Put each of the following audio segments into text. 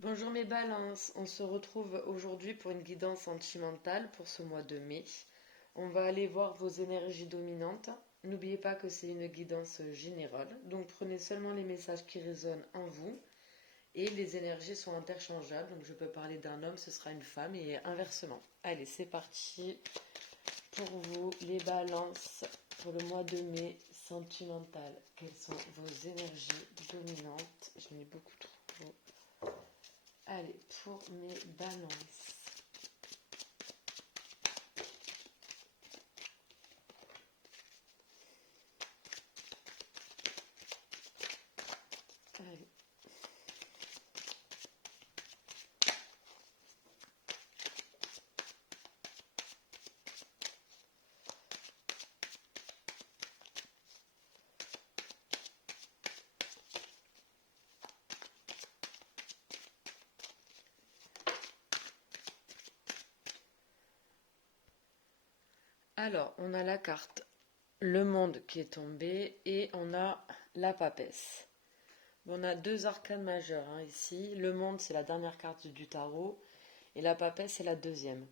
Bonjour mes balances, on se retrouve aujourd'hui pour une guidance sentimentale pour ce mois de mai. On va aller voir vos énergies dominantes. N'oubliez pas que c'est une guidance générale, donc prenez seulement les messages qui résonnent en vous et les énergies sont interchangeables, donc je peux parler d'un homme, ce sera une femme et inversement. Allez, c'est parti pour vous les balances pour le mois de mai sentimental. Quelles sont vos énergies dominantes? J'en ai beaucoup trop. Allez, pour mes balances. Allez. Alors, on a la carte Le Monde qui est tombé et on a la Papesse. On a deux arcanes majeures ici. Le Monde, c'est la dernière carte du tarot et la Papesse, c'est la deuxième.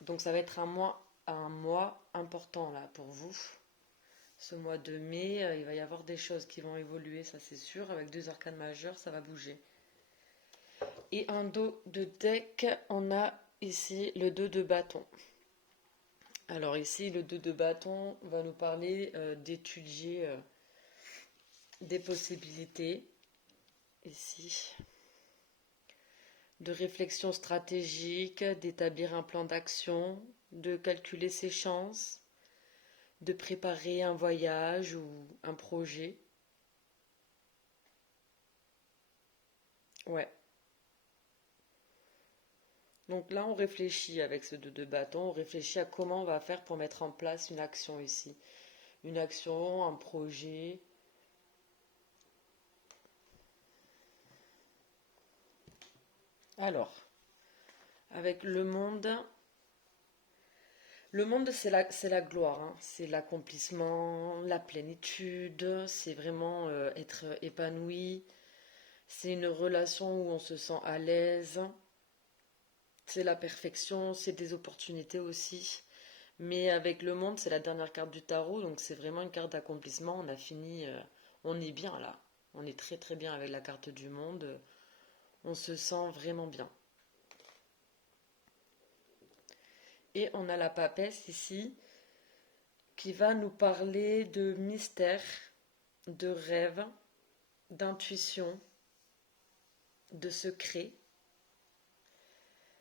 Donc ça va être un mois important là pour vous. Ce mois de mai, il va y avoir des choses qui vont évoluer, ça c'est sûr. Avec deux arcanes majeures, ça va bouger. Et en dos de deck, on a ici le 2 de bâton. Alors ici, le 2 de bâton va nous parler d'étudier des possibilités. Ici, de réflexion stratégique, d'établir un plan d'action, de calculer ses chances, de préparer un voyage ou un projet. Ouais. Donc là, on réfléchit avec ce 2 de bâton, on réfléchit à comment on va faire pour mettre en place une action ici. Une action, un projet. Alors, avec le monde c'est la gloire, c'est l'accomplissement, la plénitude, c'est vraiment être épanoui, c'est une relation où on se sent à l'aise, c'est la perfection, c'est des opportunités aussi. Mais avec le monde, c'est la dernière carte du tarot, donc c'est vraiment une carte d'accomplissement. On a fini, on est bien là. On est très très bien avec la carte du monde. On se sent vraiment bien. Et on a la papesse ici qui va nous parler de mystère, de rêve, d'intuition, de secret.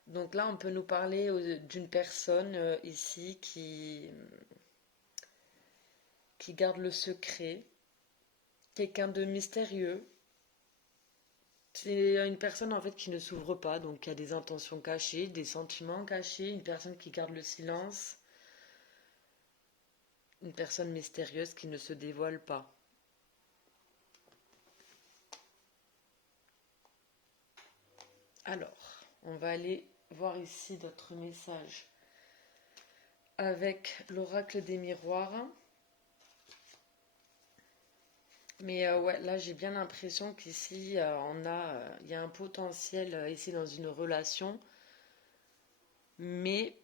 Donc là, on peut nous parler d'une personne ici qui garde le secret, quelqu'un de mystérieux. C'est une personne en fait qui ne s'ouvre pas, donc qui a des intentions cachées, des sentiments cachés, une personne qui garde le silence, une personne mystérieuse qui ne se dévoile pas. Alors, on va aller voir ici d'autres messages avec l'oracle des miroirs. Mais ouais, là j'ai bien l'impression qu'ici il y a un potentiel ici dans une relation, mais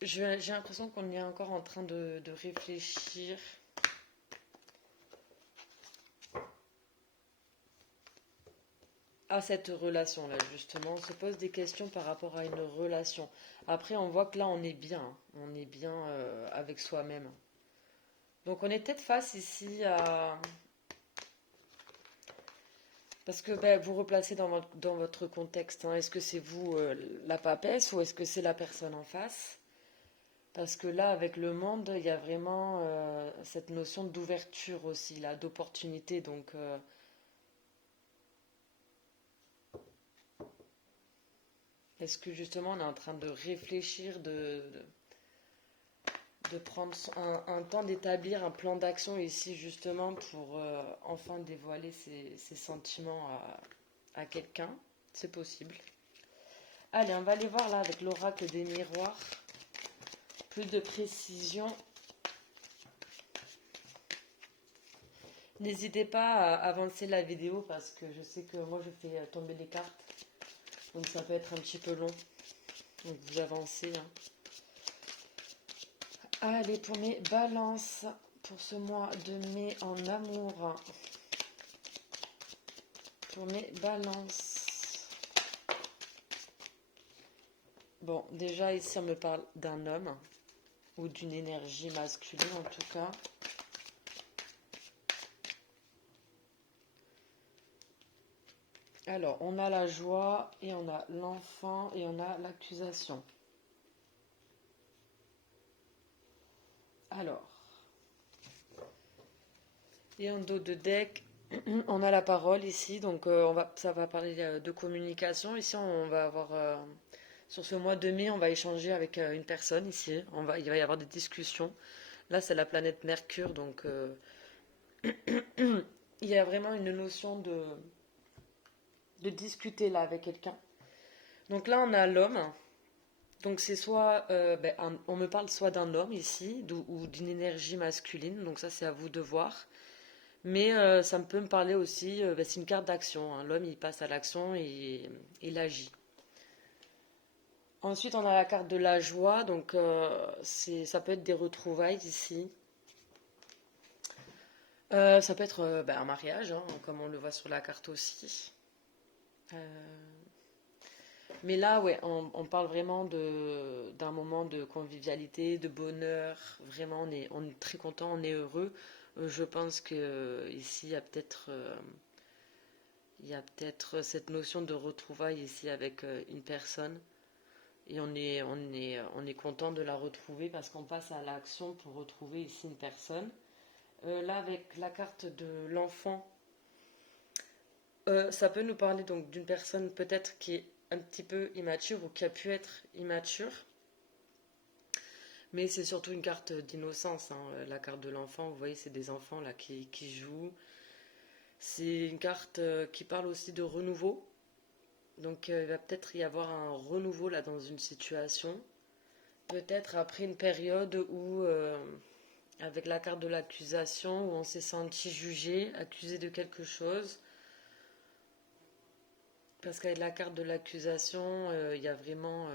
j'ai l'impression qu'on est encore en train de réfléchir à cette relation-là, justement. On se pose des questions par rapport à une relation. Après, on voit que là, on est bien avec soi-même. Donc, on est peut-être face ici à... Parce que ben, vous replacez dans votre contexte. Est-ce que c'est vous la papesse ou est-ce que c'est la personne en face? Parce que là, avec le monde, il y a vraiment cette notion d'ouverture aussi, là, d'opportunité. Donc, est-ce que justement, on est en train de réfléchir, de prendre un temps d'établir un plan d'action ici, justement, pour enfin dévoiler ses sentiments à quelqu'un? C'est possible. Allez, on va aller voir là avec l'oracle des miroirs. Plus de précision. N'hésitez pas à avancer la vidéo parce que je sais que moi je fais tomber les cartes. Donc ça peut être un petit peu long. Donc vous avancez. Hein. Allez, pour mes balances, pour ce mois de mai en amour. Pour mes balances. Bon, déjà ici on me parle d'un homme. Ou d'une énergie masculine en tout cas. Alors, on a la joie et on a l'enfant et on a l'accusation. Alors, et en dos de deck, on a la parole ici, donc ça va parler de communication. Ici, on va avoir, sur ce mois de mai, on va échanger avec une personne ici. Il va y avoir des discussions. Là, c'est la planète Mercure, donc il y a vraiment une notion de discuter là avec quelqu'un. Donc là, on a l'homme. Donc c'est soit, on me parle soit d'un homme ici, ou d'une énergie masculine, donc ça c'est à vous de voir. Mais ça peut me parler aussi, c'est une carte d'action, hein. L'homme il passe à l'action et il agit. Ensuite on a la carte de la joie, donc ça peut être des retrouvailles ici. Ça peut être un mariage, hein, comme on le voit sur la carte aussi. Mais là, ouais, on parle vraiment d'un moment de convivialité, de bonheur. Vraiment, on est très content, on est heureux. Je pense que ici, il y a peut-être cette notion de retrouvailles ici avec une personne. Et on est content de la retrouver parce qu'on passe à l'action pour retrouver ici une personne. Là, avec la carte de l'enfant, ça peut nous parler donc d'une personne peut-être qui est un petit peu immature ou qui a pu être immature. Mais c'est surtout une carte d'innocence, hein. La carte de l'enfant, vous voyez, c'est des enfants là qui jouent. C'est une carte qui parle aussi de renouveau. Donc il va peut-être y avoir un renouveau là dans une situation. Peut-être après une période où, avec la carte de l'accusation, où on s'est senti jugé, accusé de quelque chose. Parce qu'avec la carte de l'accusation, il y a vraiment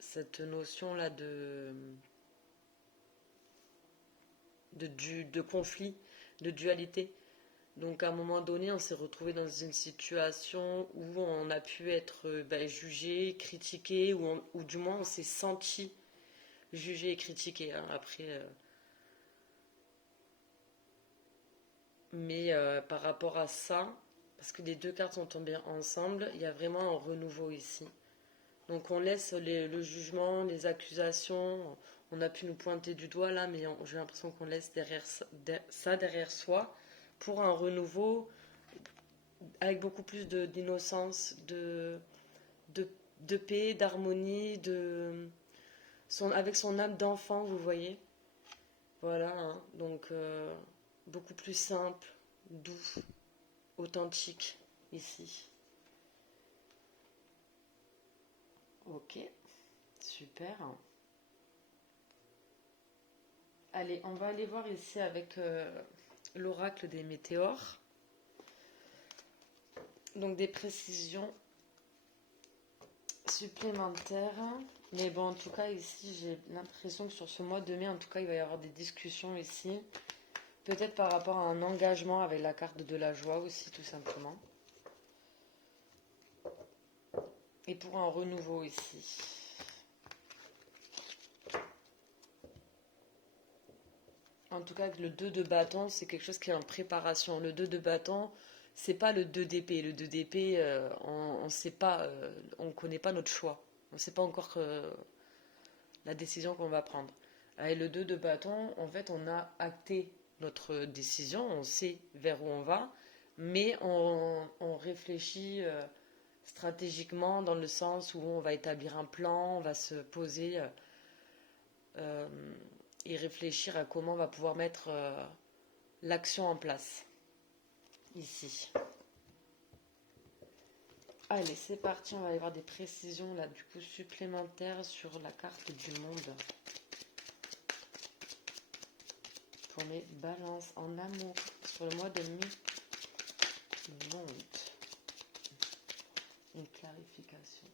cette notion-là de conflit, de dualité. Donc à un moment donné, on s'est retrouvé dans une situation où on a pu être jugé, critiqué, ou du moins on s'est senti jugé et critiqué. Hein. Après, mais par rapport à ça, parce que les deux cartes sont tombées ensemble, il y a vraiment un renouveau ici. Donc on laisse le jugement, les accusations, on a pu nous pointer du doigt là, mais j'ai l'impression qu'on laisse ça derrière soi pour un renouveau avec beaucoup plus d'innocence, de, de paix, d'harmonie, avec son âme d'enfant, vous voyez. Voilà, hein. Donc beaucoup plus simple, doux, authentique ici. Ok, super. Allez, on va aller voir ici avec l'oracle des météores. Donc des précisions supplémentaires. Mais bon, en tout cas, ici, j'ai l'impression que sur ce mois de mai, en tout cas, il va y avoir des discussions ici. Peut-être par rapport à un engagement avec la carte de la joie aussi, tout simplement. Et pour un renouveau ici. En tout cas, le 2 de bâton, c'est quelque chose qui est en préparation. Le 2 de bâton, c'est pas le 2 d'épée. Le 2 d'épée, on sait pas, on connaît pas notre choix. On ne sait pas encore la décision qu'on va prendre. Avec le 2 de bâton, en fait, on a acté notre décision, on sait vers où on va, mais on réfléchit stratégiquement dans le sens où on va établir un plan, on va se poser et réfléchir à comment on va pouvoir mettre l'action en place ici. Allez, c'est parti, on va aller voir des précisions là du coup supplémentaires sur la carte du monde. Pour mes balances en amour sur le mois de mai. Monde. Une clarification.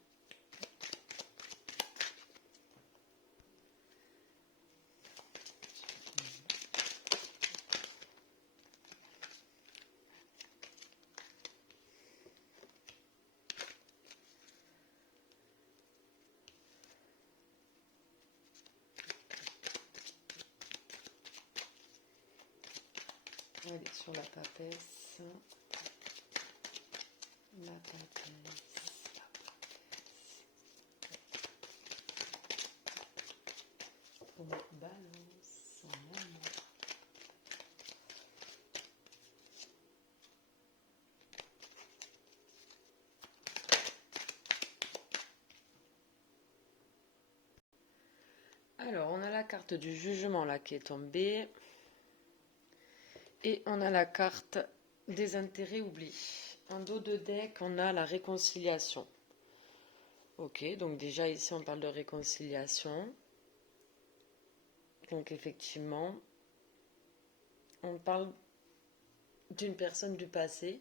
Allez, sur la papesse. La papesse. On balance en amour. Alors, on a la carte du jugement là qui est tombée. Et on a la carte des intérêts oubliés. En dos de deck, on a la réconciliation. Ok, donc déjà ici on parle de réconciliation. Donc effectivement, on parle d'une personne du passé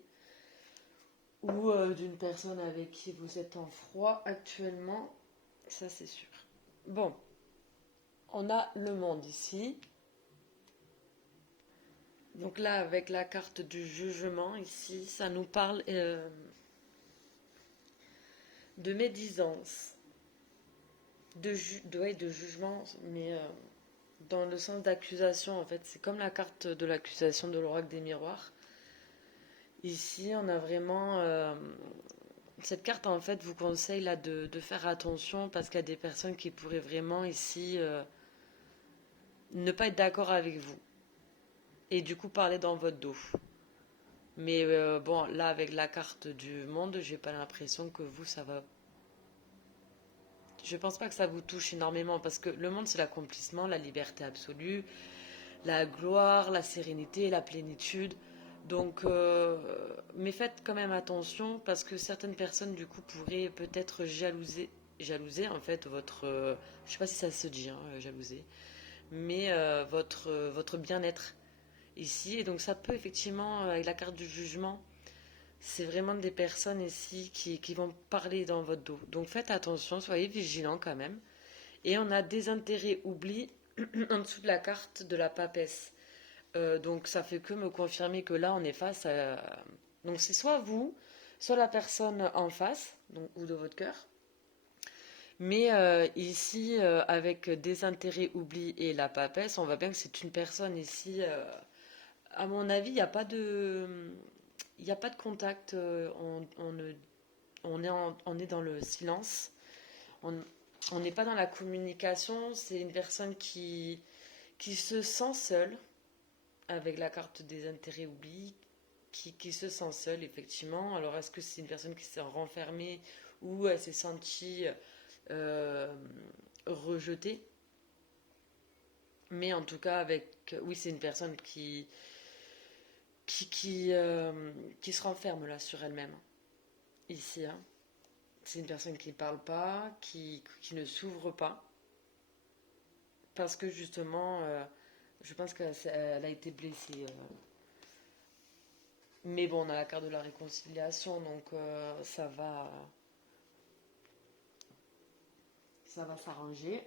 ou d'une personne avec qui vous êtes en froid actuellement. Ça c'est sûr. Bon, on a le monde ici. Donc là, avec la carte du jugement, ici, ça nous parle de médisance, de jugement, mais dans le sens d'accusation, en fait. C'est comme la carte de l'accusation de l'oracle des miroirs. Ici, on a vraiment... cette carte, en fait, vous conseille là, de faire attention parce qu'il y a des personnes qui pourraient vraiment, ici, ne pas être d'accord avec vous. Et du coup, parler dans votre dos. Mais bon, là, avec la carte du monde, j'ai pas l'impression que vous, ça va... Je pense pas que ça vous touche énormément, parce que le monde, c'est l'accomplissement, la liberté absolue, la gloire, la sérénité, la plénitude. Donc, mais faites quand même attention, parce que certaines personnes, du coup, pourraient peut-être jalouser en fait, votre... je sais pas si ça se dit, hein, jalouser, mais votre bien-être ici. Et donc, ça peut effectivement, avec la carte du jugement, c'est vraiment des personnes ici qui vont parler dans votre dos. Donc faites attention, soyez vigilants quand même. Et on a des intérêts oubliés en dessous de la carte de la papesse. Donc ça fait que me confirmer que là on est face à... Donc c'est soit vous, soit la personne en face, donc, ou de votre cœur. Mais ici, avec des intérêts oubliés et la papesse, on voit bien que c'est une personne ici... à mon avis, il n'y a pas de... Il n'y a pas de contact, on est dans le silence, on n'est pas dans la communication, c'est une personne qui se sent seule, avec la carte des intérêts oubliés, qui se sent seule, effectivement. Alors, est-ce que c'est une personne qui s'est renfermée ou elle s'est sentie euh, rejetée? Mais en tout cas, oui, c'est une personne qui se renferme là sur elle-même, ici, hein. C'est une personne qui ne parle pas, qui ne s'ouvre pas, parce que justement, je pense qu'elle a été blessée. Mais bon, on a la carte de la réconciliation, donc ça va s'arranger.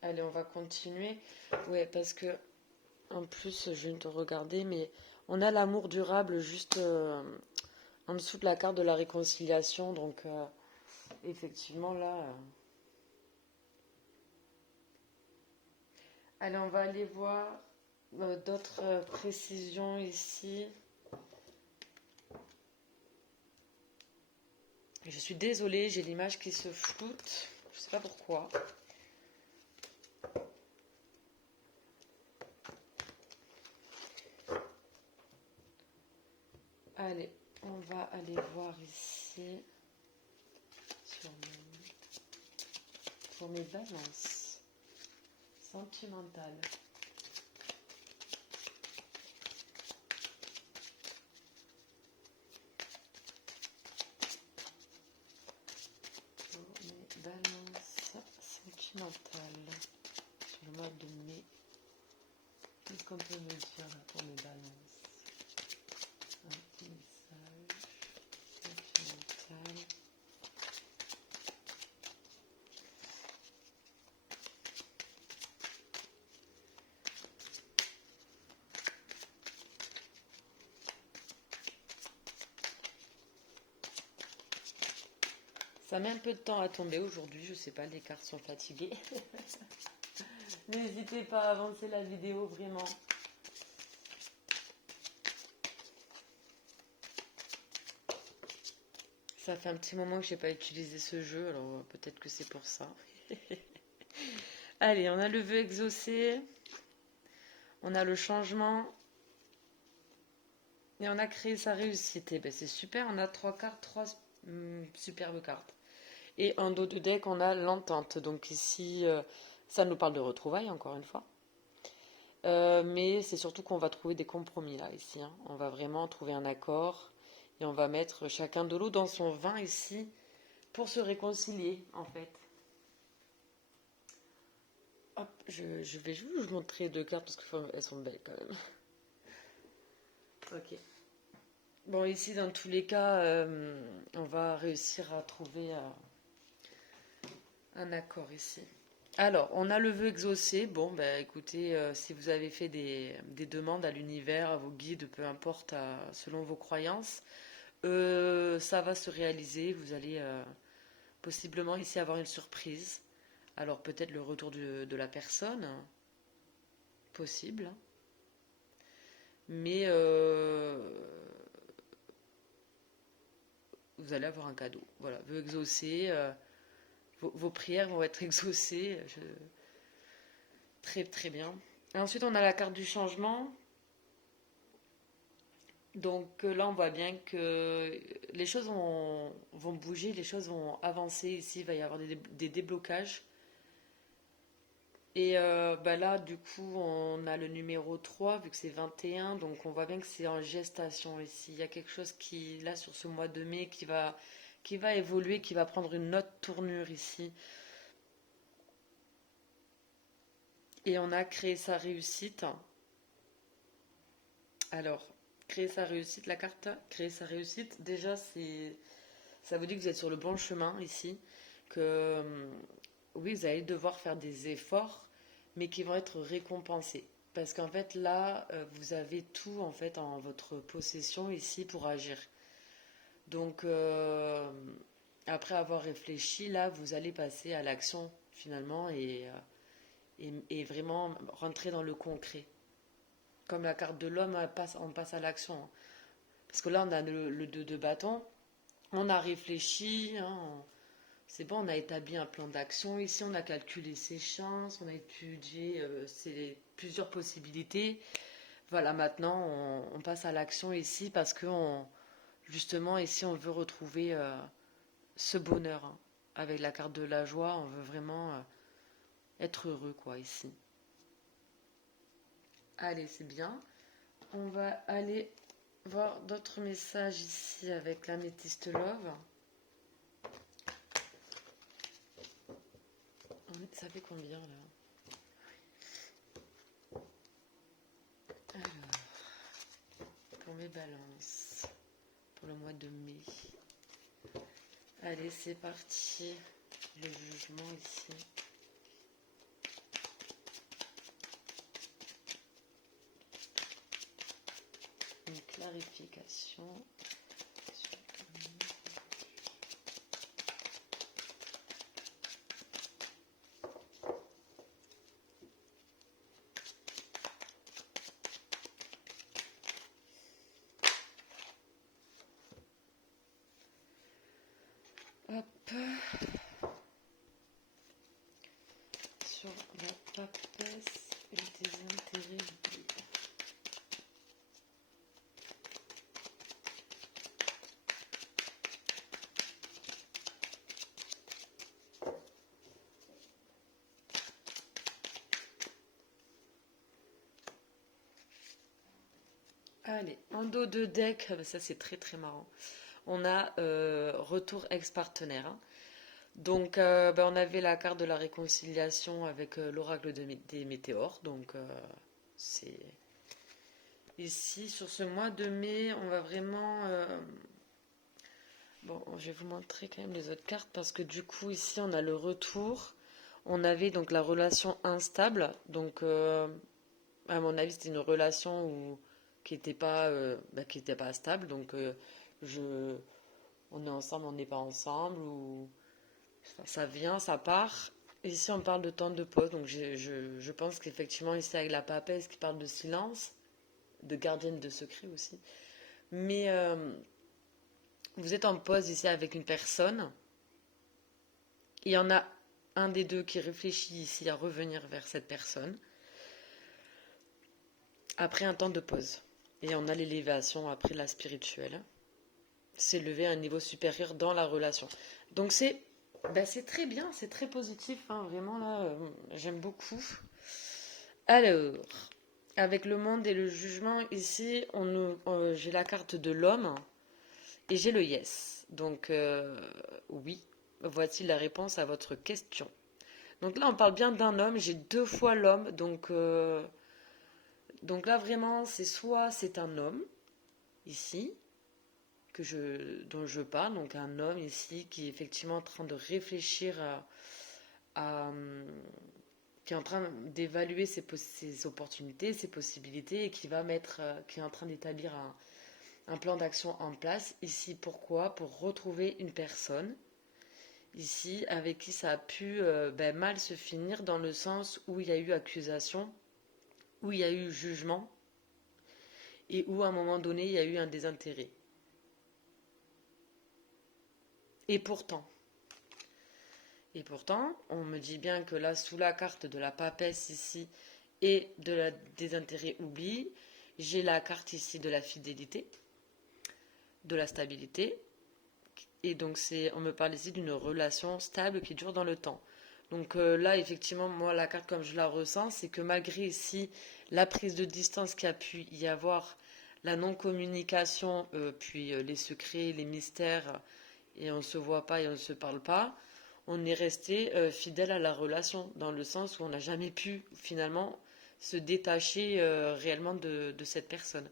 Allez, on va continuer. Ouais, parce que en plus, je viens de regarder, mais on a l'amour durable juste en dessous de la carte de la réconciliation, donc effectivement là. Allez, on va aller voir d'autres précisions ici. Je suis désolée, j'ai l'image qui se floute. Je sais pas pourquoi. Allez, on va aller voir ici sur mes balances sentimentales. Balance sentimentale sur le mois de mai. qu'on peut me dire là pour mes balances? Un petit message sentimental. Ça met un peu de temps à tomber aujourd'hui, je sais pas, les cartes sont fatiguées. N'hésitez pas à avancer la vidéo vraiment. Ça fait un petit moment que j'ai pas utilisé ce jeu, alors peut-être que c'est pour ça. Allez, on a le vœu exaucé, on a le changement et on a créé sa réussite. Et ben c'est super, on a trois cartes, trois superbes cartes. Et en dos de deck, on a l'entente. Donc ici, ça nous parle de retrouvailles, encore une fois. Mais c'est surtout qu'on va trouver des compromis là, ici. Hein. On va vraiment trouver un accord et on va mettre chacun de l'eau dans son vin ici pour se réconcilier, en fait. Hop, je vais juste vous montrer deux cartes parce qu'elles sont belles quand même. Ok. Bon, ici, dans tous les cas, on va réussir à trouver un accord ici. Alors, on a le vœu exaucé. Bon, ben écoutez, si vous avez fait des demandes à l'univers, à vos guides, peu importe, selon vos croyances, ça va se réaliser. Vous allez possiblement ici avoir une surprise. Alors, peut-être le retour de la personne, possible. Mais vous allez avoir un cadeau. Voilà, vœu exaucé. Vos prières vont être exaucées. Très très bien. Et ensuite, on a la carte du changement. Donc là, on voit bien que les choses vont bouger, les choses vont avancer. Ici, il va y avoir des déblocages. Et bah là, du coup, on a le numéro 3 vu que c'est 21. Donc on voit bien que c'est en gestation ici. Il y a quelque chose qui, là, sur ce mois de mai, qui va évoluer, qui va prendre une autre tournure ici. Et on a créé sa réussite. Alors, créer sa réussite, la carte, créer sa réussite, déjà, ça vous dit que vous êtes sur le bon chemin ici, que oui, vous allez devoir faire des efforts, mais qui vont être récompensés. Parce qu'en fait, là, vous avez tout en fait en votre possession ici pour agir. Donc, après avoir réfléchi, là, vous allez passer à l'action finalement et vraiment rentrer dans le concret. Comme la carte de l'homme, on passe à l'action. Hein. Parce que là, on a le 2 de bâton. On a réfléchi. Hein, c'est bon, on a établi un plan d'action. Ici, on a calculé ses chances. On a étudié plusieurs possibilités. Voilà, maintenant, on passe à l'action ici parce que justement, ici, on veut retrouver ce bonheur. Hein. Avec la carte de la joie, on veut vraiment être heureux, quoi, ici. Allez, c'est bien. On va aller voir d'autres messages ici avec l'améthyste love. Ça fait combien là? Alors, pour mes balances, pour le mois de mai. Allez, c'est parti. Le jugement ici. Une clarification. Hop. Sur la papesse et des intérêts. Allez, en dos de deck, ça c'est très très marrant. On a retour ex-partenaire. Hein. Donc, on avait la carte de la réconciliation avec l'oracle des météores. Donc, c'est Ici, sur ce mois de mai, on va vraiment... Bon, je vais vous montrer quand même les autres cartes parce que du coup, ici, on a le retour. On avait donc la relation instable. Donc, à mon avis, c'était une relation qui était pas stable. Donc, je, on est ensemble, on n'est pas ensemble. Ou enfin, ça vient, ça part. Ici, on parle de temps de pause. Donc, je pense qu'effectivement, ici, avec la papesse qui parle de silence, de gardienne de secret aussi. Mais vous êtes en pause ici avec une personne. Il y en a un des deux qui réfléchit ici à revenir vers cette personne après un temps de pause. Et on a l'élévation après la spirituelle. S'élever à un niveau supérieur dans la relation. Donc c'est très bien, c'est très positif. Hein, vraiment là, j'aime beaucoup. Alors, avec le monde et le jugement, ici, j'ai la carte de l'homme et j'ai le yes. Donc, oui, voici la réponse à votre question. Donc là, on parle bien d'un homme. J'ai deux fois l'homme. Donc là, vraiment, c'est un homme, ici, dont je parle. Donc un homme, ici, qui est effectivement en train de réfléchir qui est en train d'évaluer ses opportunités, ses possibilités, et qui est en train d'établir un plan d'action en place. Ici, pourquoi? Pour retrouver une personne ici avec qui ça a pu mal se finir dans le sens où il y a eu accusation, où il y a eu jugement et où à un moment donné il y a eu un désintérêt. Et pourtant, on me dit bien que là, sous la carte de la papesse ici et de la désintérêt oubli, j'ai la carte ici de la fidélité, de la stabilité. Et donc on me parle ici d'une relation stable qui dure dans le temps. Donc là, effectivement, moi, la carte comme je la ressens, c'est que malgré ici la prise de distance qu'il y a pu y avoir, la non-communication, puis les secrets, les mystères, et on ne se voit pas et on ne se parle pas, on est resté fidèle à la relation, dans le sens où on n'a jamais pu finalement se détacher réellement de cette personne.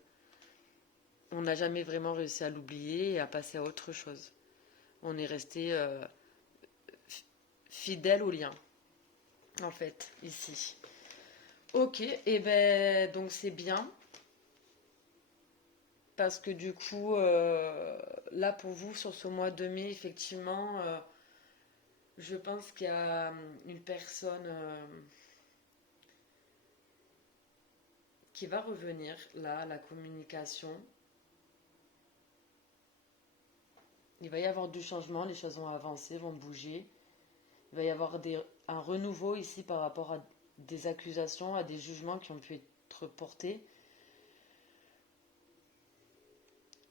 On n'a jamais vraiment réussi à l'oublier et à passer à autre chose. On est resté fidèle au lien, en fait, ici. Ok, et ben donc c'est bien, parce que du coup, là pour vous, sur ce mois de mai, effectivement, je pense qu'il y a une personne qui va revenir, là, la communication. Il va y avoir du changement, les choses vont avancer, vont bouger. Il va y avoir un renouveau ici par rapport à des accusations, à des jugements qui ont pu être portés.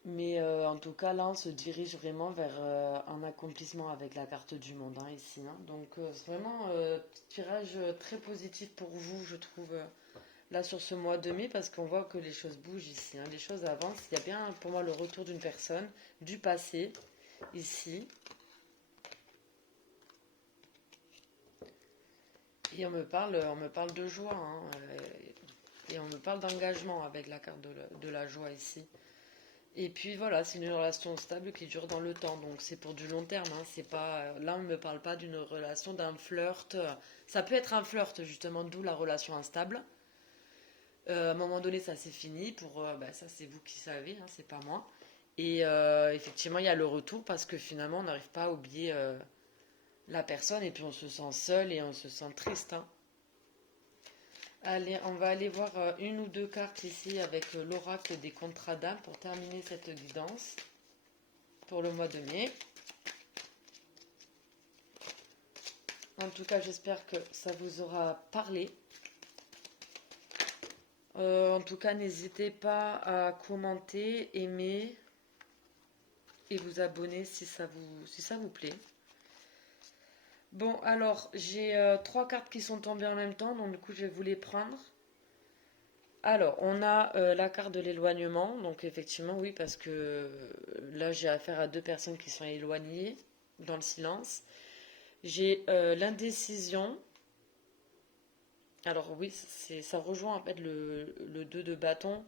Mais en tout cas, là, on se dirige vraiment vers un accomplissement avec la carte du monde, hein, ici. Hein. Donc, c'est vraiment un tirage très positif pour vous, je trouve, là, sur ce mois de mai, parce qu'on voit que les choses bougent ici. Hein, les choses avancent. Il y a bien, pour moi, le retour d'une personne, du passé, ici. Et on me parle de joie, hein, et on me parle d'engagement avec la carte de la joie ici. Et puis voilà, c'est une relation stable qui dure dans le temps, donc c'est pour du long terme. Hein, c'est pas, là, on ne me parle pas d'une relation, d'un flirt. Ça peut être un flirt, justement, d'où la relation instable. À un moment donné, ça c'est fini. Ça, c'est vous qui savez, hein, c'est pas moi. Et effectivement, il y a le retour parce que finalement, on n'arrive pas à oublier la personne et puis on se sent seul et on se sent triste. Hein. Allez, on va aller voir une ou deux cartes ici avec l'oracle des contrats d'âme pour terminer cette guidance pour le mois de mai. En tout cas, j'espère que ça vous aura parlé. En tout cas, n'hésitez pas à commenter, aimer et vous abonner si ça vous plaît. Bon, alors, j'ai trois cartes qui sont tombées en même temps, donc du coup, je vais vous les prendre. Alors, on a la carte de l'éloignement, donc effectivement, oui, parce que là, j'ai affaire à deux personnes qui sont éloignées, dans le silence. J'ai l'indécision. Alors oui, ça rejoint en fait le 2 de bâton.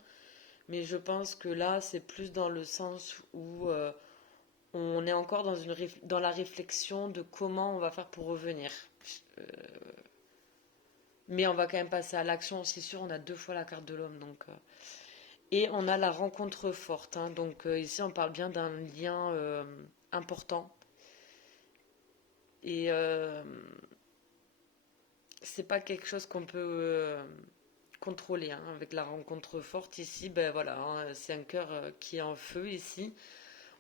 mais je pense que là, c'est plus dans le sens où on est encore dans la réflexion de comment on va faire pour revenir. Euh, mais on va quand même passer à l'action, c'est sûr, on a 2 fois la carte de l'homme. Et on a la rencontre forte, hein. Donc ici, on parle bien d'un lien important. Et c'est pas quelque chose qu'on peut contrôler, hein. Avec la rencontre forte ici, ben voilà, hein, c'est un cœur qui est en feu ici.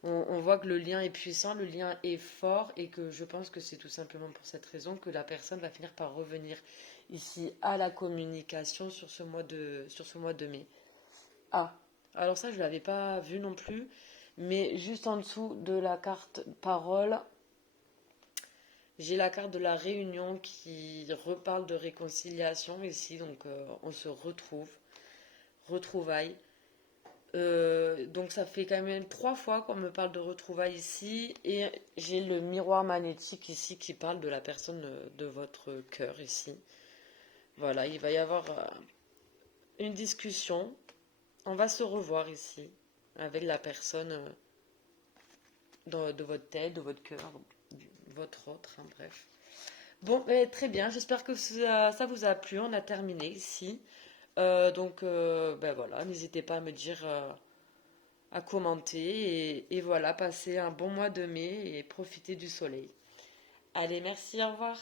On voit que le lien est puissant, le lien est fort et que je pense que c'est tout simplement pour cette raison que la personne va finir par revenir ici à la communication sur ce mois de mai. Ah, alors ça je ne l'avais pas vu non plus, mais juste en dessous de la carte parole, j'ai la carte de la réunion qui reparle de réconciliation ici, donc on se retrouvailles. Donc ça fait quand même 3 fois qu'on me parle de retrouvailles ici et j'ai le miroir magnétique ici qui parle de la personne de votre cœur ici. Voilà, il va y avoir une discussion. On va se revoir ici avec la personne de votre tête, de votre cœur, votre autre, hein, bref. Bon, très bien, j'espère que ça vous a plu. On a terminé ici. Ben voilà, n'hésitez pas à me dire, à commenter. Et voilà, passez un bon mois de mai et profitez du soleil. Allez, merci, au revoir.